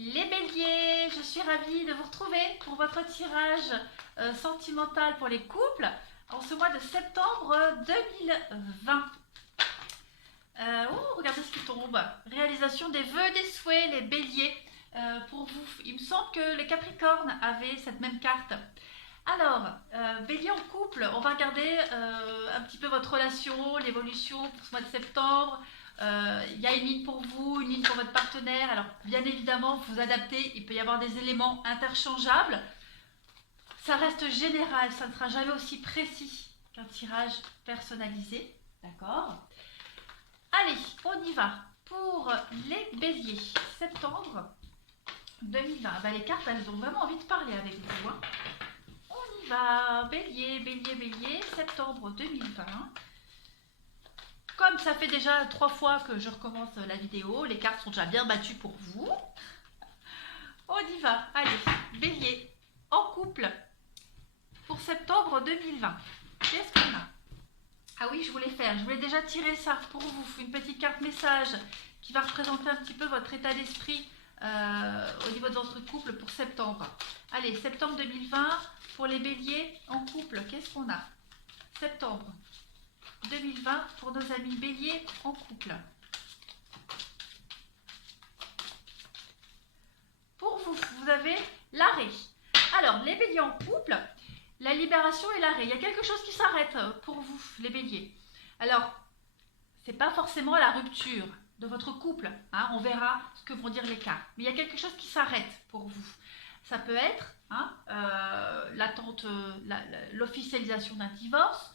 Les béliers, je suis ravie de vous retrouver pour votre tirage sentimental pour les couples en ce mois de septembre 2020. Regardez ce qui tombe. Réalisation des vœux, des souhaits, les béliers pour vous. Il me semble que les capricornes avaient cette même carte. Alors, bélier en couple, on va regarder un petit peu votre relation, l'évolution pour ce mois de septembre. Il y a une ligne pour vous, une ligne pour votre partenaire. Alors, bien évidemment, vous adaptez. Il peut y avoir des éléments interchangeables. Ça reste général, ça ne sera jamais aussi précis qu'un tirage personnalisé. D'accord? Allez, on y va. Pour les béliers, septembre 2020. Ben, les cartes, elles ont vraiment envie de parler avec vous. Hein. On y va. Bélier, bélier, bélier, septembre 2020. Comme ça fait déjà 3 fois que je recommence la vidéo, les cartes sont déjà bien battues pour vous. On y va. Allez, bélier, en couple, pour septembre 2020. Qu'est-ce qu'on a? Ah oui, je voulais déjà tirer ça pour vous. Une petite carte message qui va représenter un petit peu votre état d'esprit au niveau de votre couple pour septembre. Allez, septembre 2020, pour les béliers en couple, qu'est-ce qu'on a? Septembre 2020 pour nos amis béliers en couple. Pour vous, vous avez l'arrêt. Alors, les béliers en couple, la libération et l'arrêt. Il y a quelque chose qui s'arrête pour vous, les béliers. Alors, c'est pas forcément la rupture de votre couple. Hein, on verra ce que vont dire les cartes. Mais il y a quelque chose qui s'arrête pour vous. Ça peut être l'attente, l'officialisation d'un divorce,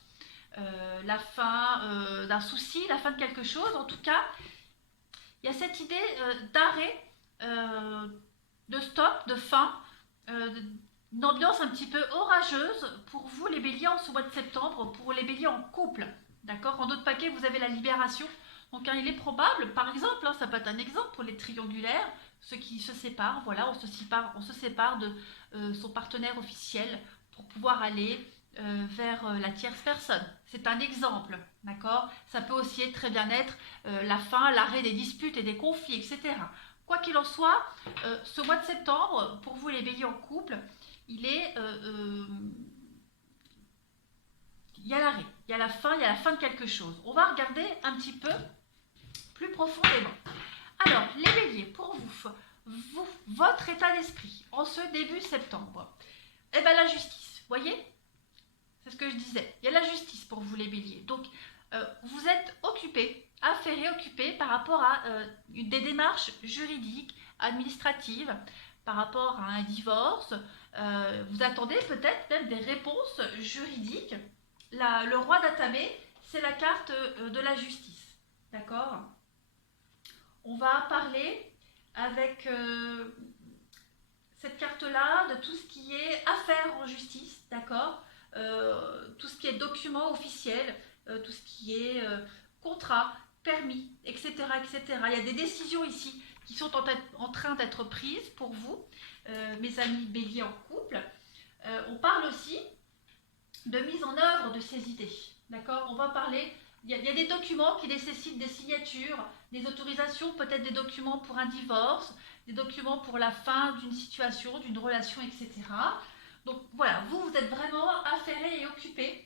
la fin d'un souci, la fin de quelque chose. En tout cas, il y a cette idée d'arrêt, de stop, de fin, une ambiance un petit peu orageuse pour vous les béliers en ce mois de septembre, pour les béliers en couple. D'accord? En d'autres paquets, vous avez la libération. Donc il est probable, par exemple, ça peut être un exemple pour les triangulaires, ceux qui se séparent, voilà, on se sépare de son partenaire officiel pour pouvoir aller vers la tierce personne. C'est un exemple, d'accord? Ça peut aussi très bien être la fin, l'arrêt des disputes et des conflits, etc. Quoi qu'il en soit, ce mois de septembre, pour vous les béliers en couple, il est... il y a l'arrêt, il y a la fin de quelque chose. On va regarder un petit peu plus profondément. Alors, les béliers, pour vous, votre état d'esprit en ce début septembre, eh bien la justice, voyez? C'est ce que je disais. Il y a la justice pour vous les béliers. Donc, vous êtes occupés, affairés, occupés par rapport à des démarches juridiques, administratives, par rapport à un divorce. Vous attendez peut-être même des réponses juridiques. Le roi d'Atamé, c'est la carte de la justice. D'accord? On va parler avec cette carte-là de tout ce qui est affaires en justice, d'accord? Tout ce qui est documents officiels, tout ce qui est contrat, permis, etc., etc. Il y a des décisions ici qui sont en train d'être prises pour vous, mes amis béliers en couple. On parle aussi de mise en œuvre de ces idées, d'accord? On va parler, il y a des documents qui nécessitent des signatures, des autorisations, peut-être des documents pour un divorce, des documents pour la fin d'une situation, d'une relation, etc. Donc voilà, vous êtes vraiment affairés et occupés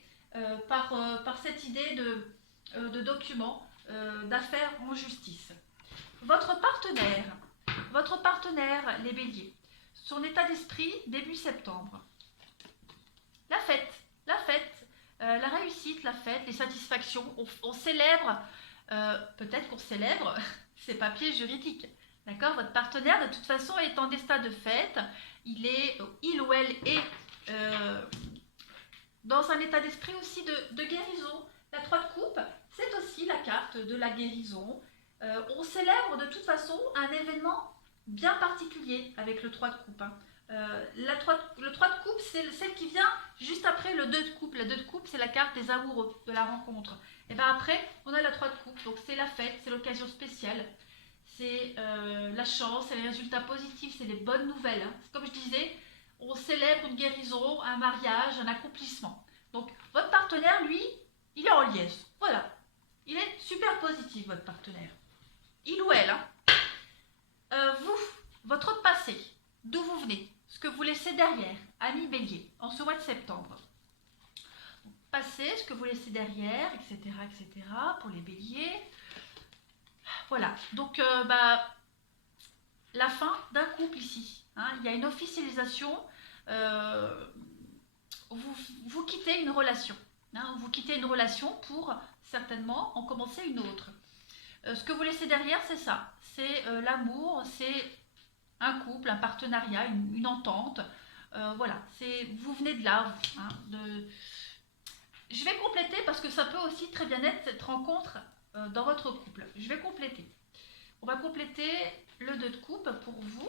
par cette idée de documents, d'affaires en justice. Votre partenaire, les béliers, son état d'esprit début septembre. La fête, la réussite, la fête, les satisfactions. On célèbre, peut-être qu'on célèbre ces papiers juridiques. D'accord? Votre partenaire, de toute façon, est en état de fête. Il ou elle est dans un état d'esprit aussi de guérison. La 3 de coupe, c'est aussi la carte de la guérison. On célèbre de toute façon un événement bien particulier avec le 3 de coupe. Hein. Le 3 de coupe, c'est celle qui vient juste après le 2 de coupe. La 2 de coupe, c'est la carte des amoureux, de la rencontre. Et bien après, on a la 3 de coupe. Donc c'est la fête, c'est l'occasion spéciale. C'est la chance, c'est les résultats positifs, c'est les bonnes nouvelles. Hein. Comme je disais, on célèbre une guérison, un mariage, un accomplissement. Donc votre partenaire, lui, il est en liesse. Voilà. Il est super positif, votre partenaire. Il ou elle. Hein. Votre autre d'où vous venez, ce que vous laissez derrière, amis bélier, en ce mois de septembre. Passez ce que vous laissez derrière, etc., etc., pour les béliers. Voilà, donc la fin d'un couple ici. Hein. Il y a une officialisation, vous quittez une relation. Hein. Vous quittez une relation pour certainement en commencer une autre. Ce que vous laissez derrière, c'est ça. C'est l'amour, c'est un couple, un partenariat, une entente. Voilà, vous venez de là. Hein, Je vais compléter parce que ça peut aussi très bien être cette rencontre dans votre couple. Je vais compléter. On va compléter le 2 de coupe pour vous.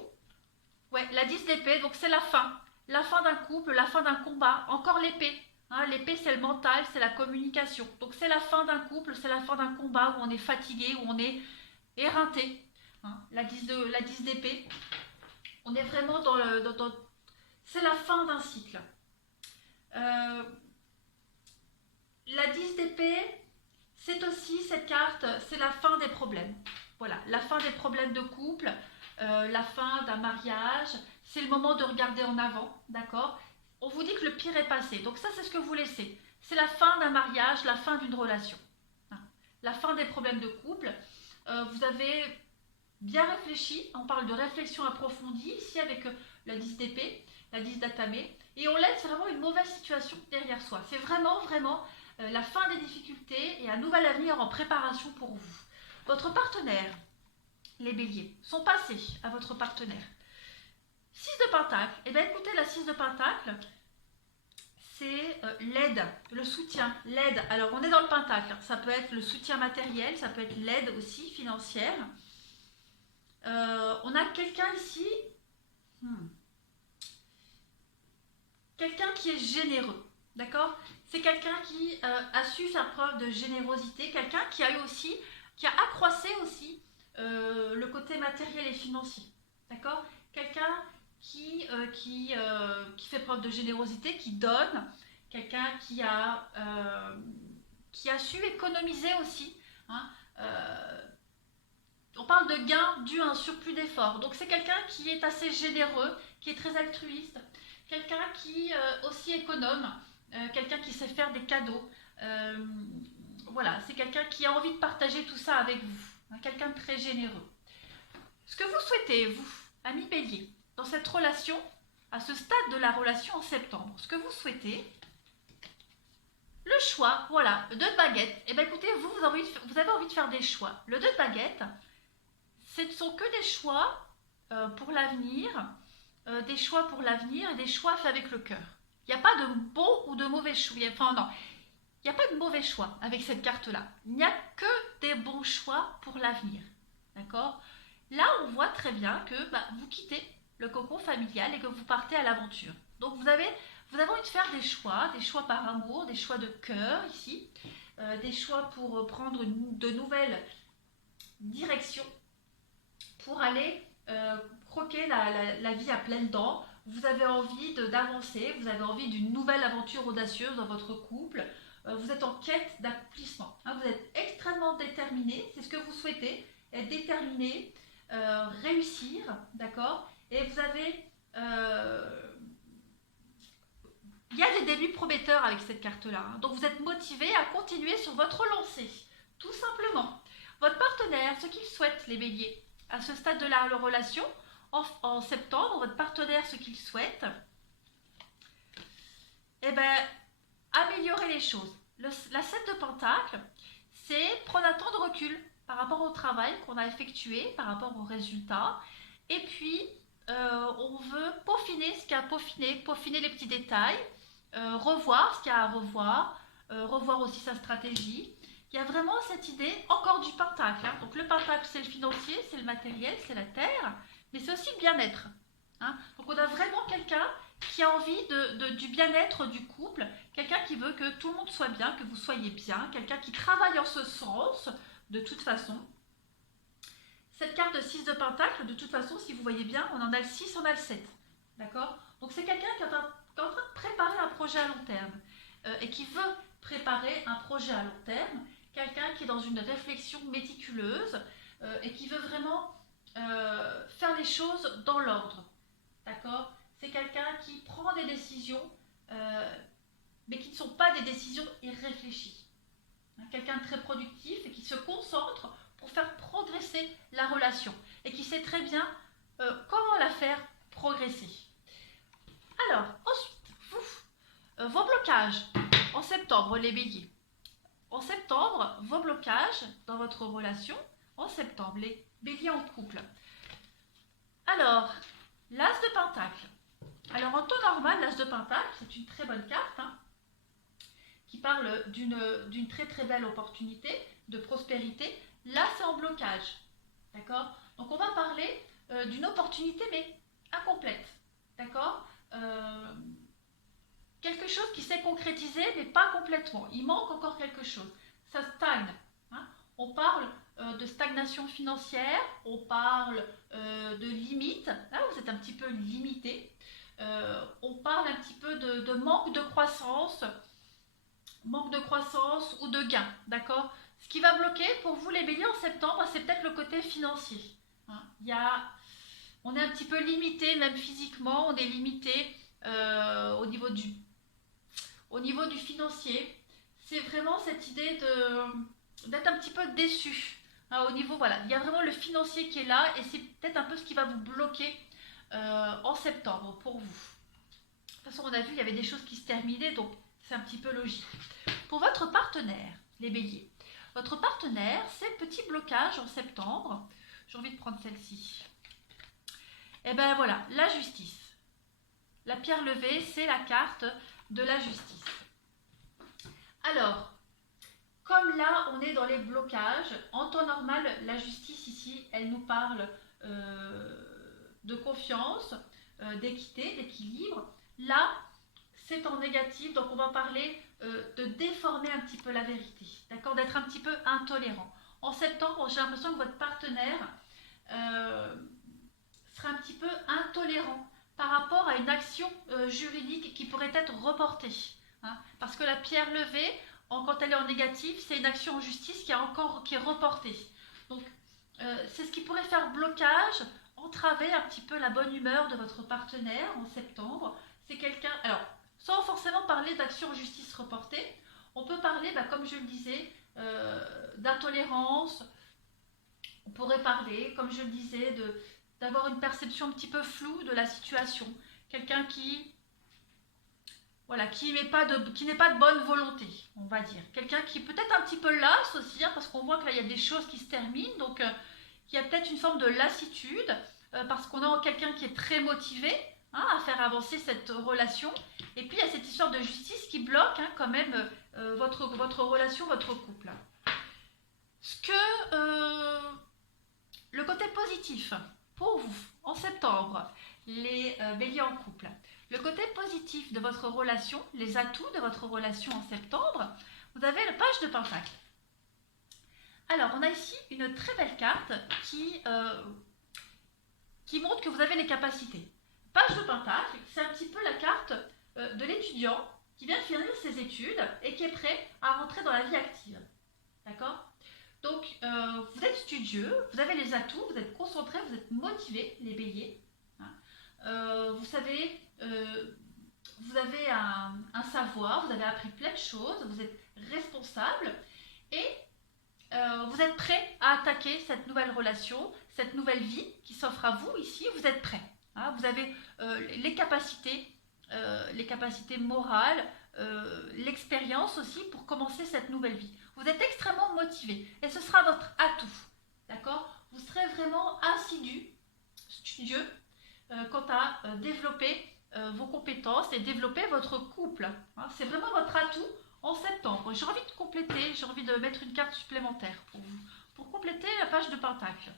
Ouais, la 10 d'épée, donc c'est la fin. La fin d'un couple, la fin d'un combat. Encore l'épée. Hein, l'épée, c'est le mental, c'est la communication. Donc c'est la fin d'un couple, c'est la fin d'un combat où on est fatigué, où on est éreinté. Hein, la 10 d'épée. On est vraiment dans c'est la fin d'un cycle. La 10 d'épée, c'est aussi cette carte, c'est la fin des problèmes. Voilà, la fin des problèmes de couple, la fin d'un mariage, c'est le moment de regarder en avant, d'accord? On vous dit que le pire est passé, donc ça c'est ce que vous laissez. C'est la fin d'un mariage, la fin d'une relation. Hein. La fin des problèmes de couple. Vous avez bien réfléchi, on parle de réflexion approfondie ici avec la 10 d'épée, la 10 d'atamé, et on laisse vraiment une mauvaise situation derrière soi. C'est vraiment, vraiment la fin des difficultés et un nouvel avenir en préparation pour vous. Votre partenaire, les béliers, sont passés à votre partenaire. 6 de pentacle, et bien écoutez, la 6 de pentacle, c'est l'aide, le soutien, l'aide. Alors on est dans le pentacle, ça peut être le soutien matériel, ça peut être l'aide aussi financière. On a quelqu'un ici, quelqu'un qui est généreux, d'accord? C'est quelqu'un qui a su faire preuve de générosité, quelqu'un qui a eu aussi, qui a accroissé aussi le côté matériel et financier, d'accord? Quelqu'un qui fait preuve de générosité, qui donne, quelqu'un qui a su économiser aussi. Hein, on parle de gain dû à un surplus d'effort. Donc c'est quelqu'un qui est assez généreux, qui est très altruiste, quelqu'un qui aussi économe, quelqu'un qui sait faire des cadeaux. Voilà, c'est quelqu'un qui a envie de partager tout ça avec vous. Hein, quelqu'un de très généreux. Ce que vous souhaitez, vous, amis bélier, dans cette relation, à ce stade de la relation en septembre, ce que vous souhaitez, le choix, voilà, le 2 de baguette. Eh bien écoutez, vous avez envie de faire des choix. Le 2 de baguette, ce ne sont que des choix pour l'avenir, des choix pour l'avenir et des choix faits avec le cœur. Il n'y a pas de bon ou de mauvais choix. Enfin non, il n'y a pas de mauvais choix avec cette carte-là. Il n'y a que des bons choix pour l'avenir. D'accord? Là, on voit très bien que vous quittez le cocon familial et que vous partez à l'aventure. Donc vous avez envie de faire des choix par amour, des choix de cœur ici, des choix pour prendre de nouvelles directions, pour aller croquer la vie à pleines dents. Vous avez envie d'avancer, vous avez envie d'une nouvelle aventure audacieuse dans votre couple, vous êtes en quête d'accomplissement. Hein, vous êtes extrêmement déterminé, c'est ce que vous souhaitez, être déterminé, réussir, d'accord? Et vous avez... il y a des débuts prometteurs avec cette carte-là. Hein, donc vous êtes motivé à continuer sur votre lancée, tout simplement. Votre partenaire, ce qu'il souhaite, les béliers, à ce stade de la relation, en septembre, votre partenaire, ce qu'il souhaite, eh bien, améliorer les choses. La 7 de pentacle, c'est prendre un temps de recul par rapport au travail qu'on a effectué, par rapport aux résultats. Et puis, on veut peaufiner ce qu'il y a à peaufiner les petits détails, revoir ce qu'il y a à revoir, revoir aussi sa stratégie. Il y a vraiment cette idée, encore du pentacle. Hein. Donc le pentacle, c'est le financier, c'est le matériel, c'est la terre, mais c'est aussi le bien-être. Hein. Donc on a vraiment quelqu'un qui a envie du bien-être du couple, quelqu'un qui veut que tout le monde soit bien, que vous soyez bien, quelqu'un qui travaille en ce sens, de toute façon. Cette carte de 6 de pentacle, de toute façon, si vous voyez bien, on en a le 6, on a le 7. D'accord? Donc c'est quelqu'un qui est en train de préparer un projet à long terme et qui veut préparer un projet à long terme, quelqu'un qui est dans une réflexion méticuleuse et qui veut vraiment faire les choses dans l'ordre. d'accord? C'est quelqu'un qui prend des décisions, mais qui ne sont pas des décisions irréfléchies. Quelqu'un de très productif et qui se concentre pour faire progresser la relation et qui sait très bien comment la faire progresser. Alors, ensuite, vos blocages en septembre, les béliers. En septembre, vos blocages dans votre relation, en septembre, les béliers en couple. Alors, l'as de pentacle. Alors, en temps normal, l'as de pentacle, c'est une très bonne carte, hein, qui parle d'une très très belle opportunité de prospérité. Là, c'est en blocage. D'accord? Donc, on va parler d'une opportunité, mais incomplète. D'accord? Quelque chose qui s'est concrétisé, mais pas complètement. Il manque encore quelque chose. Ça stagne. Hein? On parle de stagnation financière, on parle de limite. Là, vous êtes un petit peu limité. On parle un petit peu de manque de croissance ou de gain, d'accord? Ce qui va bloquer pour vous les béliers en septembre, c'est peut-être le côté financier. Hein? On est un petit peu limité, même physiquement, on est limité au niveau du financier. C'est vraiment cette idée d'être un petit peu déçu. Hein, au niveau, voilà, il y a vraiment le financier qui est là et c'est peut-être un peu ce qui va vous bloquer en septembre pour vous. De toute façon, on a vu, il y avait des choses qui se terminaient, donc c'est un petit peu logique. Pour votre partenaire, les béliers, votre partenaire, c'est petit blocage en septembre. J'ai envie de prendre celle-ci. Et bien voilà, la justice. La pierre levée, c'est la carte de la justice. Alors, comme là, on est dans les blocages, en temps normal, la justice ici, elle nous parle de confiance, d'équité, d'équilibre. Là, c'est en négatif, donc on va parler de déformer un petit peu la vérité, d'accord, d'être un petit peu intolérant. En septembre, j'ai l'impression que votre partenaire sera un petit peu intolérant par rapport à une action juridique qui pourrait être reportée. Hein, parce que la pierre levée, quand elle est en négatif, c'est une action en justice qui est reportée. Donc, c'est ce qui pourrait faire blocage, entraver un petit peu la bonne humeur de votre partenaire en septembre. C'est quelqu'un... Alors, sans forcément parler d'action en justice reportée, on peut parler, comme je le disais, d'intolérance. On pourrait parler, comme je le disais, d'avoir une perception un petit peu floue de la situation. Quelqu'un qui n'est pas de bonne volonté, on va dire. Quelqu'un qui est peut-être un petit peu lasse aussi, hein, parce qu'on voit que là, il y a des choses qui se terminent, donc il y a peut-être une forme de lassitude, parce qu'on a quelqu'un qui est très motivé hein, à faire avancer cette relation, et puis il y a cette histoire de justice qui bloque hein, quand même votre relation, votre couple. Le côté positif pour vous en septembre, les béliers en couple. Le côté positif de votre relation, les atouts de votre relation en septembre, vous avez le page de pentacle. Alors, on a ici une très belle carte qui montre que vous avez les capacités. Page de pentacle, c'est un petit peu la carte de l'étudiant qui vient finir ses études et qui est prêt à rentrer dans la vie active. D'accord ? Donc, vous êtes studieux, vous avez les atouts, vous êtes concentré, vous êtes motivé, les béliers. Hein. Vous savez, vous avez un savoir, vous avez appris plein de choses, vous êtes responsable et vous êtes prêt à attaquer cette nouvelle relation, cette nouvelle vie qui s'offre à vous ici, vous êtes prêt. Hein. Vous avez les capacités morales, l'expérience aussi pour commencer cette nouvelle vie. Vous êtes extrêmement motivé et ce sera votre atout. D'accord ? Vous serez vraiment assidu, studieux, quant à développer vos compétences et développer votre couple. Hein, c'est vraiment votre atout en septembre. J'ai envie de compléter, j'ai envie de mettre une carte supplémentaire pour vous, pour compléter la page de pentacle.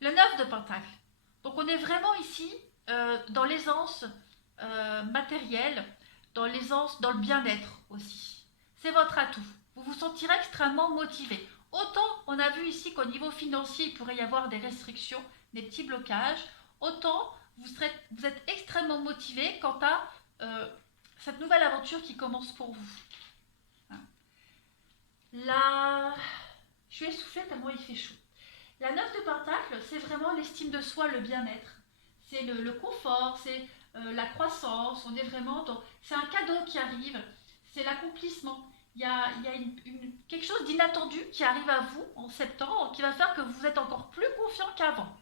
Le 9 de pentacle. Donc on est vraiment ici dans l'aisance matérielle, dans l'aisance, dans le bien-être aussi. C'est votre atout. Vous vous sentirez extrêmement motivé. Autant on a vu ici qu'au niveau financier, il pourrait y avoir des restrictions, des petits blocages, autant vous êtes extrêmement motivé quant à cette nouvelle aventure qui commence pour vous. Hein. Là, je suis essoufflée tellement il fait chaud. La 9 de pentacle, c'est vraiment l'estime de soi, le bien-être. c'est le confort, c'est la croissance. On est vraiment dans... C'est un cadeau qui arrive, c'est l'accomplissement. Il y a quelque chose d'inattendu qui arrive à vous en septembre qui va faire que vous êtes encore plus confiant qu'avant.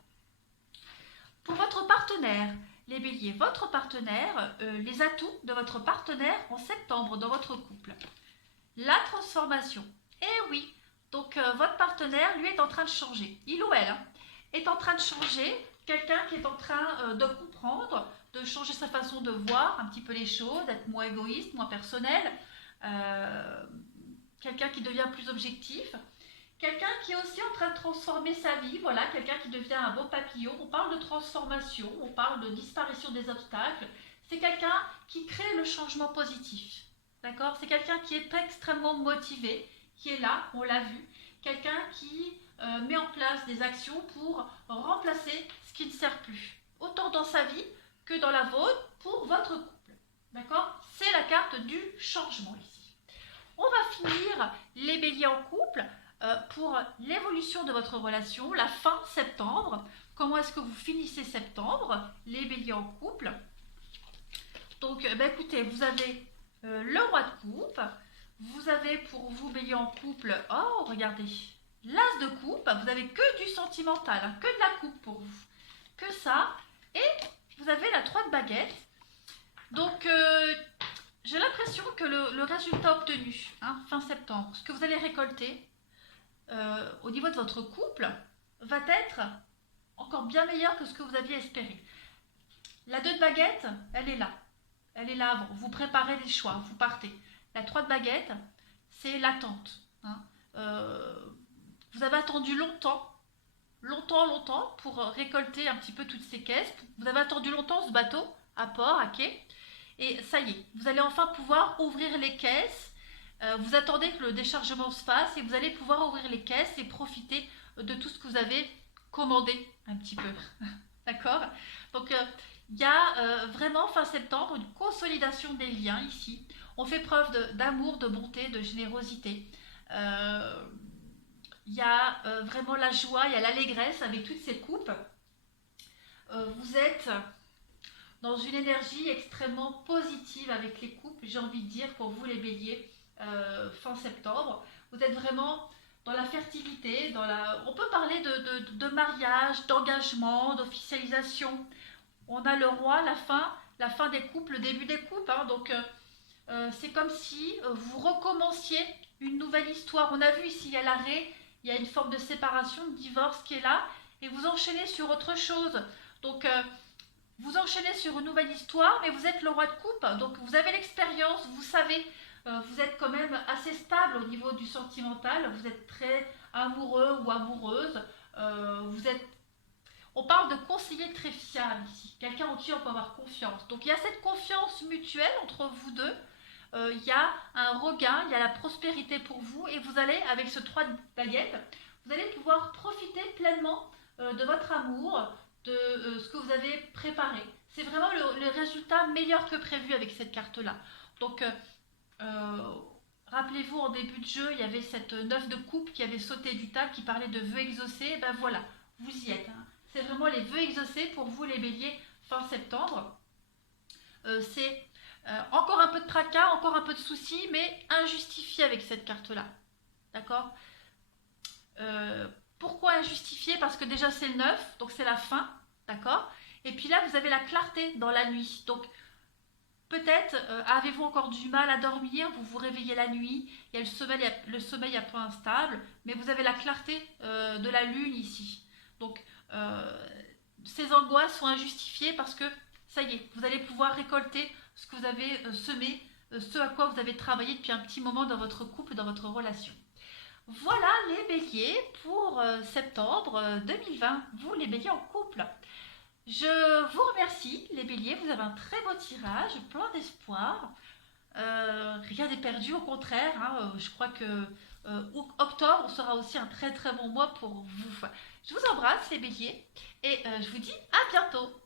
Pour votre partenaire, les béliers, votre partenaire, les atouts de votre partenaire en septembre dans votre couple. La transformation. Eh oui, donc votre partenaire, lui, est en train de changer. Il ou elle est en train de changer. Quelqu'un qui est en train de comprendre, de changer sa façon de voir un petit peu les choses, d'être moins égoïste, moins personnel. Quelqu'un qui devient plus objectif. Quelqu'un qui est aussi en train de transformer sa vie, voilà, quelqu'un qui devient un beau papillon. On parle de transformation, on parle de disparition des obstacles. C'est quelqu'un qui crée le changement positif. D'accord? C'est quelqu'un qui est extrêmement motivé, qui est là, on l'a vu. Quelqu'un qui met en place des actions pour remplacer ce qui ne sert plus. Autant dans sa vie que dans la vôtre pour votre couple. D'accord? C'est la carte du changement ici. On va finir les béliers en couple pour l'évolution de votre relation, la fin septembre. Comment est-ce que vous finissez septembre, les béliers en couple? Donc, écoutez, vous avez le roi de coupe. Vous avez pour vous, bélier en couple, oh, regardez, l'as de coupe. Vous avez que du sentimental, hein, que de la coupe pour vous. Que ça. Et vous avez la 3 de baguettes. Donc, j'ai l'impression que le résultat obtenu, hein, fin septembre, ce que vous allez récolter au niveau de votre couple, va être encore bien meilleur que ce que vous aviez espéré. La 2 de baguettes, elle est là. Elle est là, vous préparez les choix, vous partez. La 3 de baguettes, c'est l'attente. Hein. Vous avez attendu longtemps pour récolter un petit peu toutes ces caisses. Vous avez attendu longtemps ce bateau à port, à quai. Et ça y est, vous allez enfin pouvoir ouvrir les caisses. Vous attendez que le déchargement se fasse et vous allez pouvoir ouvrir les caisses et profiter de tout ce que vous avez commandé un petit peu. D'accord? Donc, il y a vraiment fin septembre une consolidation des liens ici. On fait preuve d'amour, de bonté, de générosité. Il y a vraiment la joie, il y a l'allégresse avec toutes ces coupes. Vous êtes dans une énergie extrêmement positive avec les couples, j'ai envie de dire, pour vous les béliers, fin septembre. Vous êtes vraiment dans la fertilité, on peut parler de mariage, d'engagement, d'officialisation. On a le roi, la fin des couples, le début des couples. Hein, donc, c'est comme si vous recommenciez une nouvelle histoire. On a vu ici, il y a l'arrêt, il y a une forme de séparation, de divorce qui est là, et vous enchaînez sur autre chose. Donc, vous enchaînez sur une nouvelle histoire, mais vous êtes le roi de coupe, donc vous avez l'expérience, vous savez, vous êtes quand même assez stable au niveau du sentimental, vous êtes très amoureux ou amoureuse, on parle de conseiller très fiable ici, quelqu'un en qui on peut avoir confiance. Donc il y a cette confiance mutuelle entre vous deux, il y a un regain, il y a la prospérité pour vous, et vous allez, avec ce 3 de baguettes, vous allez pouvoir profiter pleinement de votre amour, de ce que vous avez préparé. C'est vraiment le résultat meilleur que prévu avec cette carte-là. Donc, rappelez-vous, en début de jeu, il y avait cette 9 de coupe qui avait sauté du tas, qui parlait de vœux exaucés. Et ben voilà, vous y êtes. Hein. C'est vraiment les vœux exaucés pour vous, les béliers, fin septembre. C'est encore un peu de tracas, encore un peu de soucis, mais injustifié avec cette carte-là. D'accord? Pourquoi injustifié? Parce que déjà c'est le 9, donc c'est la fin, d'accord? Et puis là, vous avez la clarté dans la nuit. Donc, peut-être avez-vous encore du mal à dormir, vous vous réveillez la nuit, il y a le sommeil un peu instable, mais vous avez la clarté de la lune ici. Donc, ces angoisses sont injustifiées parce que, ça y est, vous allez pouvoir récolter ce que vous avez semé, ce à quoi vous avez travaillé depuis un petit moment dans votre couple, dans votre relation. Voilà les béliers pour septembre 2020, vous les béliers en couple. Je vous remercie les béliers, vous avez un très beau tirage, plein d'espoir. Rien n'est perdu, au contraire, hein, je crois que octobre sera aussi un très très bon mois pour vous. Je vous embrasse les béliers et je vous dis à bientôt.